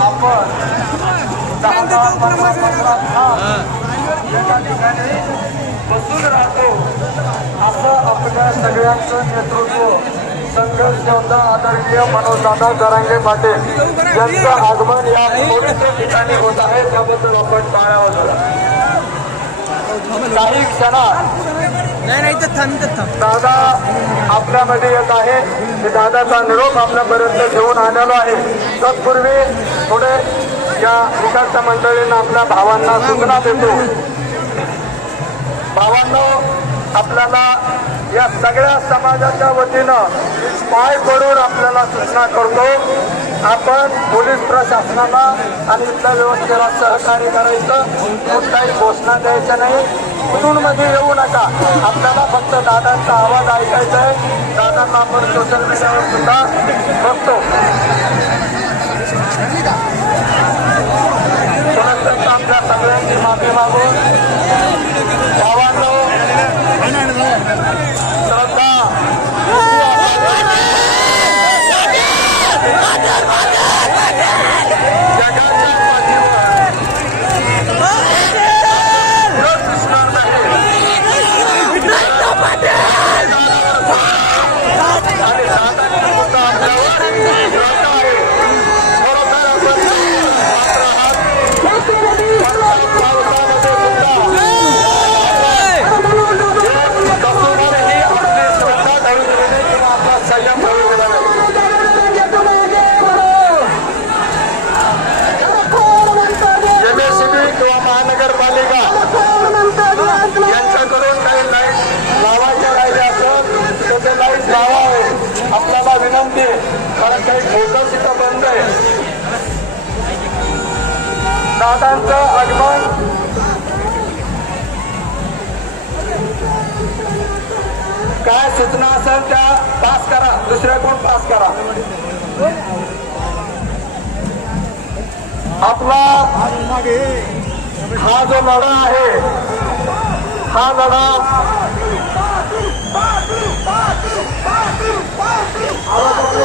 आपण पंधरा पंधरा तास एका ठिकाणी बसून राहतो. असं आपल्या सगळ्यांचं नेतृत्व संघर्ष योद्धा आदरणीय मनोजदादा जरांगे पाटील यांचं आगमन या पवित्र ठिकाणी होत आहे. त्याबद्दल आपण टाळ्या काही क्षणात नाही नाही तर थांब तर थांब. दादा आपल्यामध्ये येत आहे. मी दादाचा निरोप आपल्यापर्यंत घेऊन आलेलो आहे. तत्पूर्वी थोडे या विकासच्या मंडळींना आपल्या भावांना सूचना देतो. भावांनो आपल्याला या सगळ्या समाजाच्या वतीनं पाय पडून आपल्याला सूचना करतो. आपण पोलीस प्रशासनाला आणि इथल्या व्यवस्थेला सहकार्य करायचं कुठलाही घोषणा द्यायच्या नाही. मध्ये येऊ नका. आपल्याला फक्त दादांचा आवाज ऐकायचा आहे. दादांना आपण सोशल मीडियावर सुद्धा बघतो. आपल्या सगळ्यांची माफी मागून ¡Salvador! विनंती आहे कारण काही फोकस सुद्धा बंद आहे. दादांचं आगमन काय सूचना असेल त्या पास करा. दुसऱ्या कोण पास करा? आपला हा जो लढा आहे हा लढा आवाज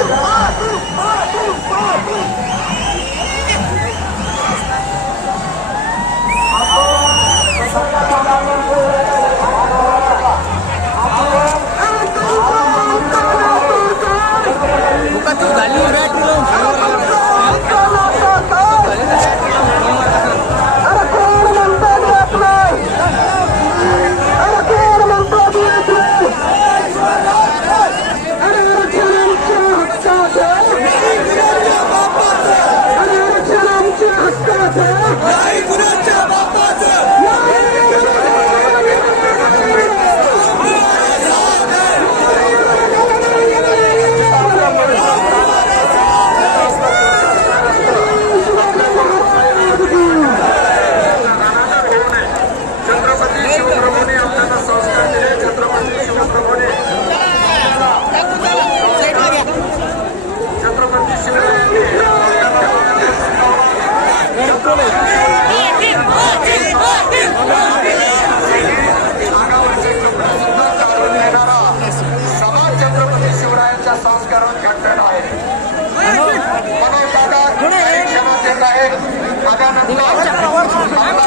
చెప్పండి